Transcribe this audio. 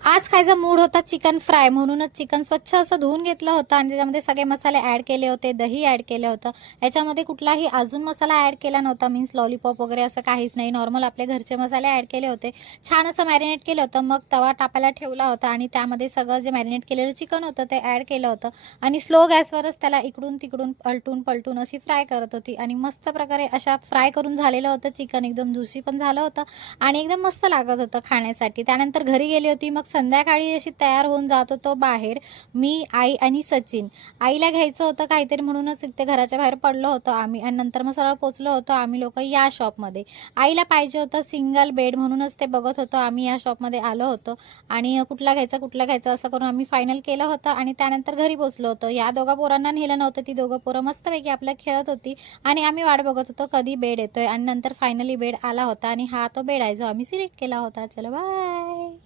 आज खायचा मूड होता चिकन फ्राय, म्हणूनच चिकन स्वच्छ असं धुवून घेतलं होतं आणि त्याच्यामध्ये सगळे मसाले ॲड केले होते, दही ॲड केलं होतं. याच्यामध्ये कुठलाही अजून मसाला ॲड केला नव्हता, मीन्स लॉलीपॉप वगैरे असं काहीच नाही. नॉर्मल आपले घरचे मसाले ॲड केले होते. छान असं मॅरिनेट केलं होतं. मग तवा तापायला ठेवला होता आणि त्यामध्ये सगळं जे मॅरिनेट केलेलं चिकन होतं ते ॲड केलं होतं आणि स्लो गॅसवरच त्याला इकडून-तिकडून, पलटून-पलटून अशी फ्राय करत होती आणि मस्त प्रकारे अशा फ्राय करून झालेलं होतं चिकन. एकदम ज्युसी पण झालं होतं आणि एकदम मस्त लागत होतं खाण्यासाठी. त्यानंतर घरी गेली होती. मग संध्याकाळी अशी तयार होऊन जात होतो बाहेर, मी, आई आणि सचिन. आईला घ्यायचं होतं काहीतरी म्हणूनच इथे घराच्या बाहेर पडलो होतो आम्ही आणि नंतर मग सरळ पोचलो होतो आम्ही लोकं या शॉपमध्ये. आईला पाहिजे होतं सिंगल बेड म्हणूनच ते बघत होतो आम्ही. या शॉपमध्ये आलो होतो आणि कुठला घ्यायचा असं करून आम्ही फायनल केलं होतं आणि त्यानंतर घरी पोचलो होतो. या दोघा पोरांना नेलं नव्हतं. ती दोघं पोरं मस्तपैकी आपलं खेळत होती आणि आम्ही वाट बघत होतो कधी बेड येतोय आणि नंतर फायनली बेड आला होता आणि हा तो बेड आहे जो आम्ही सिलेक्ट केला होता. चलो बाय.